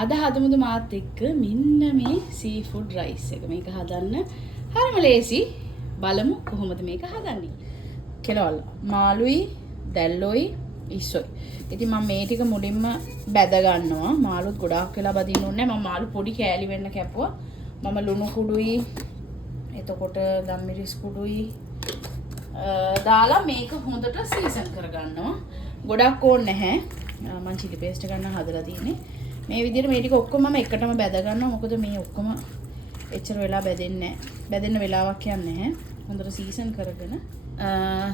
අද හදමුද මාත් එක්ක මෙන්න මේ සී ෆුඩ් රයිස් එක. මේක හදන්න හරිම ලේසි. බලමු කොහොමද මේක හදන්නේ. කෙලවල් මාළුයි, දැල්ලොයි, ඉස්සොයි. ඉතින් මම මේ ටික මුලින්ම බැද ගන්නවා. මාළුත් ගොඩාක් වෙලා බදින්න ඕනේ නැහැ. මම මාළු පොඩි කෑලි වෙන්න කැපුවා. මම ලුණු කුඩුයි, එතකොට ගම්මිරිස් කුඩුයි දාලා මේක හොඳට සීසන් කරගන්නවා. ගොඩක් ඕනේ නැහැ. මම chili paste ගන්න හදලා තියෙන්නේ. මේ විදිහට මේ ටික ඔක්කොම මම එකටම බැද ගන්නවා. මොකද මේ ඔක්කොම එච්චර වෙලා බැදෙන්නේ නැහැ. බැදෙන්න වෙලාවක් යන්නේ නැහැ. හොඳට සීසන් කරගෙන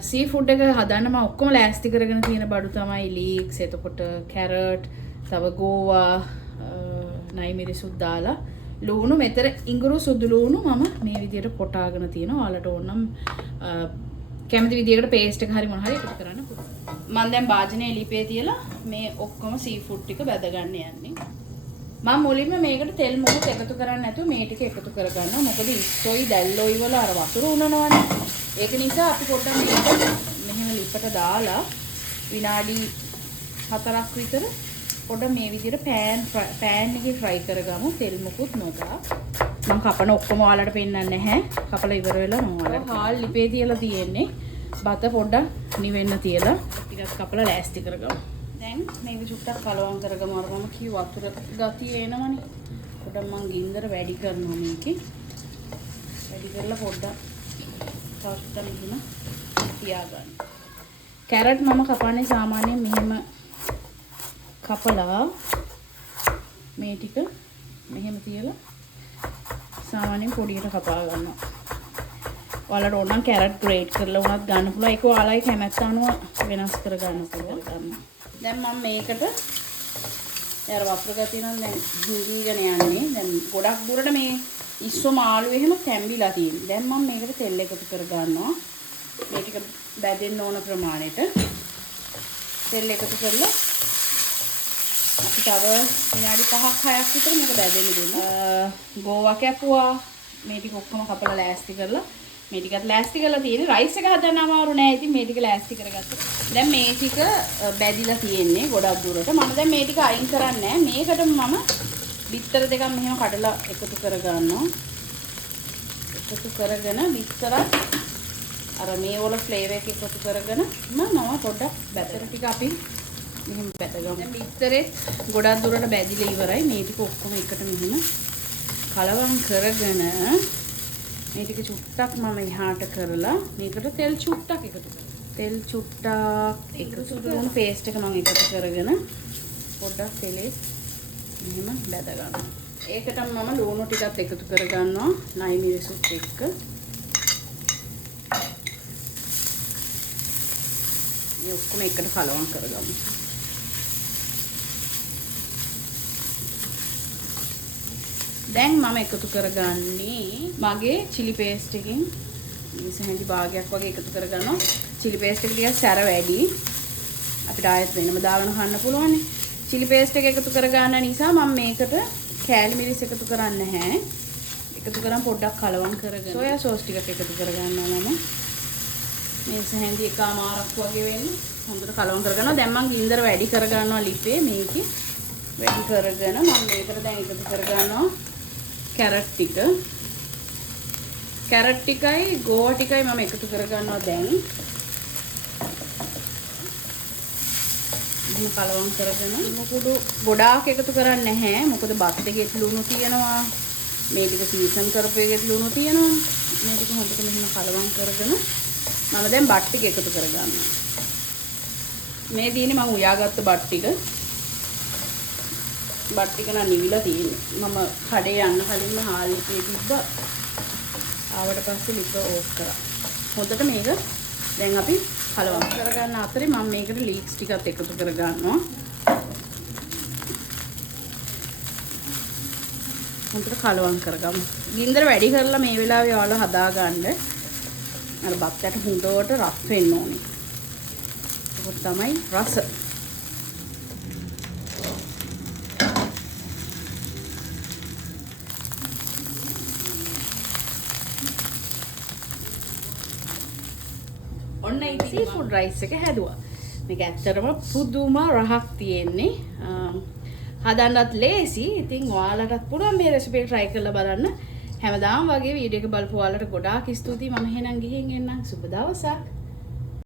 සී ෆුඩ් එක හදන්න මම ඔක්කොම ලෑස්ති කරගෙන තියෙන බඩු තමයි ලීක්ස්, එතකොට කැරට්, තව ගෝවා, නයි මිරිසුත් දාලා ලුණු මෙතර ඉඟුරු සුදු ලුණු මම මේ විදිහට කොටාගෙන තියෙනවා. ඔයාලට ඕනම් කැමති විදිහකට පේස්ට් එක හරි මොන හරි එකතු කරන්න පුළුවන්. මම දැන් භාජනයේ එලිපේ තියලා මේ ඔක්කොම සී ෆුඩ් ටික බැද ගන්න යන්නේ. මම මුලින්ම මේකට තෙල් මොකුත් එකතු කරන්නේ නැතුව මේ ටික එකතු කරගන්නවා. මොකද ඉස්සොයි දැල්ලොයි වල අර වතුර උනනවනේ. ඒක නිසා අපි පොඩ්ඩක් මේක මෙහෙම ලිපට දාලා විනාඩි 4ක් විතර පොඩ්ඩක් මේ විදිහට පෑන් එකේ ෆ්‍රයි කරගමු. තෙල් මොකුත් නොදා. මම කපන ඔක්කොම ඔයාලට පෙන්නන්නේ නැහැ. කපලා ඉවර වෙලා මම ඔයාලට හාල් ලිපේ තියලා තියෙන්නේ. බත පොඩ්ඩක් නිවෙන්න තියලා ටිකක් කපලා ලෑස්ති කරගමු. දැන් මේක චුට්ටක් කලවම් කරගමු. අර මම කිව්ව වතුර ගතිය එනවනේ. පොඩ්ඩක් මම ගින්දර වැඩි කරනවා මේකේ. වැඩි කරලා පොඩ්ඩක් තවුස්තම මෙහෙම තියාගන්න. කැරට් මම කපන්නේ සාමාන්‍යයෙන් මෙහෙම කපලා මේ ටික මෙහෙම තියලා සාමාන්‍යයෙන් පොඩියට කපා ගන්නවා. ඔයාලට ඕන නම් කැරට් ග්‍රේට් කරලා උනත් ගන්න පුළුවන්. ඒක ඔයාලගේ කැමැත්ත අනුව වෙනස් කර ගන්න පුළුවන්. දැන් මම මේකට යාර වතුර ගතිය නම් දැන් හිඳීගෙන යන්නේ. දැන් ගොඩක් දුරට මේ ඉස්සෝ මාළු එහෙම තැම්බිලා තියෙනවා. දැන් මම මේකට තෙල් එකතු කර ගන්නවා. මේ ටික බැදෙන්න ඕන ප්‍රමාණයට තෙල් එකතු කරලා අපි තව විනාඩි 5ක් 6ක් විතර මේක බැදෙන්න දෙන්න. ගෝවා කැපුවා. මේ ටික ඔක්කොම කපලා ලෑස්ති කරලා මේ ටිකත් ලෑස්ති කරලා තියෙන්නේ. රයිස් එක හදන්න අමාරු නෑ. ඉතින් මේ ටික ලෑස්ති කරගත්තා. දැන් මේ ටික බැදිලා තියෙන්නේ ගොඩක් දුරට. මම දැන් මේ ටික අයින් කරන්නේ නෑ. මේකට මම බිත්තර දෙකක් මෙහෙම කඩලා එකතු කර ගන්නවා. එකතු කරගෙන බිත්තර අර මේ වල ෆ්ලේවර් එක එකතු කරගෙන මම පොඩ්ඩක් බැතර ටික අපි මෙහෙම බැදගමු. දැන් බිත්තරේ ගොඩක් දුරට බැදිලා ඉවරයි. මේ ටික ඔක්කොම එකට මෙහෙම කලවම් කරගෙන මේ ටික චුට්ටක් මම එහාට කරලා මේකට තෙල් චුට්ටක් එකතු කරනවා. තෙල් චුට්ටක් එකතු කරන පේස්ට් එක මම එකතු කරගෙන පොඩ්ඩක් තෙලේ මෙහෙම බැද ගන්නවා. ඒකටම මම ලුණු ටිකක් එකතු කර ගන්නවා නයි මිරිසුත් එක්ක. මේ ඔක්කොම එකට කලවම් කරගමු. දැන් මම එකතු කරගන්නේ මගේ chili paste එකෙන් ඉස්සෙන්දි භාගයක් වගේ එකතු කරගන්නවා. chili paste එක ටිකක් සැර වැඩි. අපිට ආයෙත් වෙනම දාගෙන කන්න පුළුවන්. chili paste එක එකතු කරගන්න නිසා මම මේකට කෑලි මිරිස් එකතු කරන්නේ නැහැ. එකතු කරන් පොඩ්ඩක් කලවම් කරගෙන සෝයා සෝස් ටිකක් එකතු කරගන්නවා මම. මේ ඉස්සෙන්දි එකමාරක් වගේ වෙන්නේ. හොඳට කලවම් කරගන්නවා. දැන් මම ගින්දර වැඩි කරගන්නවා ලිපේ මේකේ. වැඩි කරගෙන මම මේකට දැන් එකතු කරගන්නවා කැරට් ටික. කැරට් ටිකයි ගෝවා ටිකයි මම එකතු කරගන්නවා දැන්. එහෙම කලවම් කරගෙන මුකුඩු ගොඩාක් එකතු කරන්නේ නැහැ. මොකද බත් එකේ ලුණු තියෙනවා. මේ ටික සීසන් කරපු එකේ ලුණු තියෙනවා. මේ ටික හොඳට මෙහෙම කලවම් කරගෙන මම දැන් බත් ටික එකතු කරගන්නවා. මේ දිනේ මම උයාගත්ත බත් ටික. බත් ටික නම් නිවිලා තියෙන්නේ. මම කඩේ යන්න කලින්ම හාල් ලිපේ තිබ්බා. ආවට පස්සේ ලිප ඕෆ් කරා. හොඳට මේක දැන් අපි කලවම් කරගන්න අතරේ මම මේකට ලීක්ස් ටිකත් එකතු කරගන්නවා. හොඳට කලවම් කරගමු. ගින්දර වැඩි කරලා මේ වෙලාවේ ඔයාලා හදාගන්න. අර බත්තට හොඳට රත් වෙන්න ඕනේ. ඒක තමයි රස. ඔන්න ඉතින් සී ෆුඩ් රයිස් එක හැදුවා. මේක ඇත්තටම පුදුම රහක් තියෙන්නේ. හදන්නත් ලේසි. ඉතින් ඔයාලටත් පුළුවන් මේ රෙසිපි එක try කරලා බලන්න. හැමදාම වගේ වීඩියෝ එක බලපු ඔයාලට ගොඩාක් ස්තුතියි. මම එහෙනම් ගිහින් එන්නම්. සුබ දවසක්.